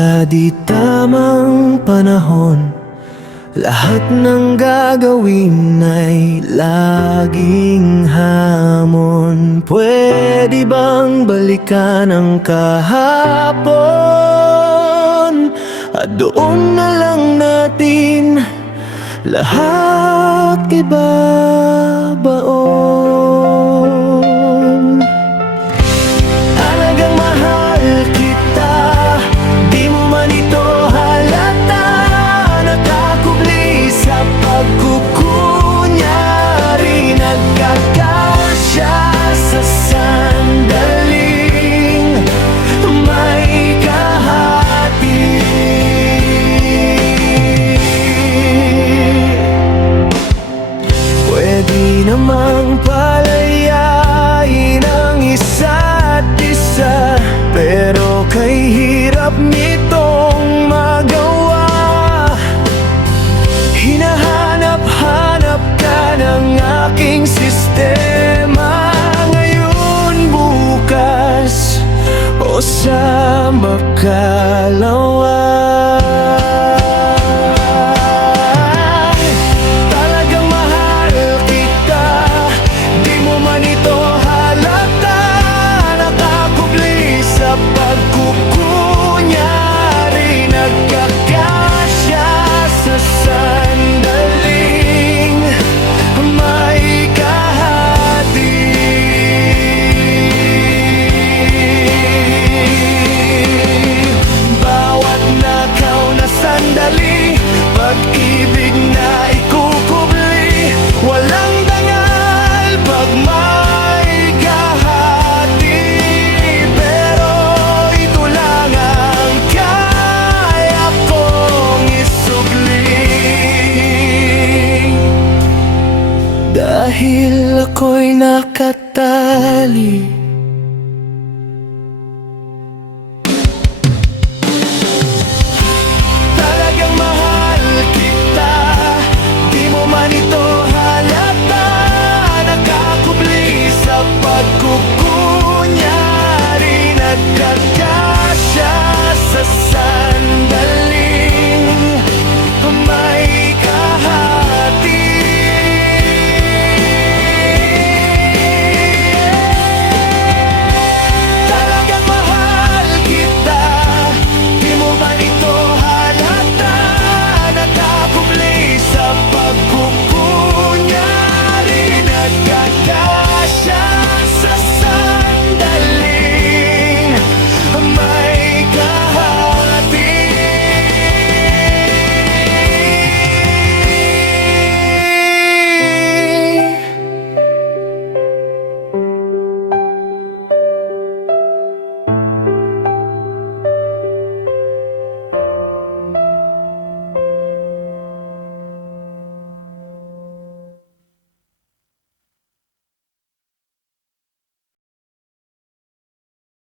Sa di tamang panahon, lahat ng gagawin ay laging hamon. Pwede bang balikan ang kahapon at doon na lang natin lahat ibabaon? Talagang mahal kita, di mo man ito halata. Nakakubli sa pagkukunyari, nagkakasya sa sandaling may kahati. Pwede namang palayain ang isa't isa, pero kay hirap nitong magawa. Hinahanap-hanap ka ng aking sistema, ngayon, bukas, o sa makalawa.